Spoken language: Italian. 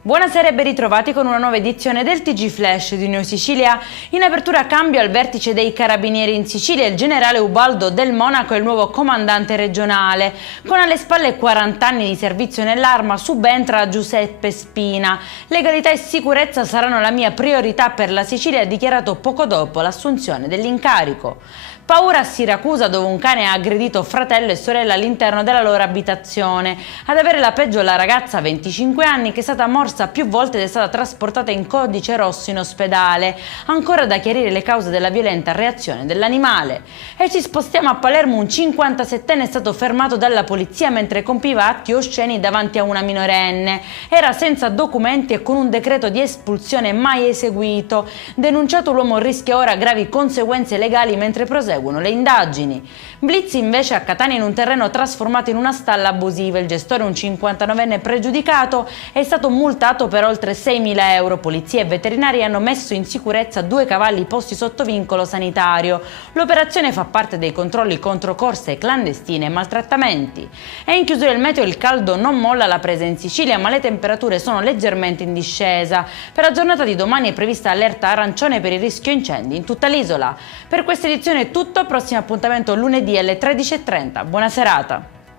Buonasera e ben ritrovati con una nuova edizione del TG Flash di Neo Sicilia. In apertura cambio al vertice dei Carabinieri in Sicilia, il generale Ubaldo Del Monaco è il nuovo comandante regionale. Con alle spalle 40 anni di servizio nell'Arma subentra Giuseppe Spina. Legalità e sicurezza saranno la mia priorità per la Sicilia, ha dichiarato poco dopo l'assunzione dell'incarico. Paura a Siracusa, dove un cane ha aggredito fratello e sorella all'interno della loro abitazione. Ad avere la peggio la ragazza, 25 anni, che è stata morsa più volte ed è stata trasportata in codice rosso in ospedale. Ancora da chiarire le cause della violenta reazione dell'animale. E ci spostiamo a Palermo. Un 57enne è stato fermato dalla polizia mentre compiva atti osceni davanti a una minorenne. Era senza documenti e con un decreto di espulsione mai eseguito. Denunciato, l'uomo rischia ora gravi conseguenze legali mentre prosegue le indagini. Blitz invece a Catania in un terreno trasformato in una stalla abusiva. Il gestore, un 59enne pregiudicato, è stato multato per oltre 6.000 euro. Polizia e veterinari hanno messo in sicurezza 2 cavalli posti sotto vincolo sanitario. L'operazione fa parte dei controlli contro corse clandestine e maltrattamenti. E in chiusura il meteo, il caldo non molla la presa in Sicilia, ma le temperature sono leggermente in discesa. Per la giornata di domani è prevista allerta arancione per il rischio incendi in tutta l'isola. Per questa edizione è tutto, prossimo appuntamento lunedì alle 13:30. Buona serata!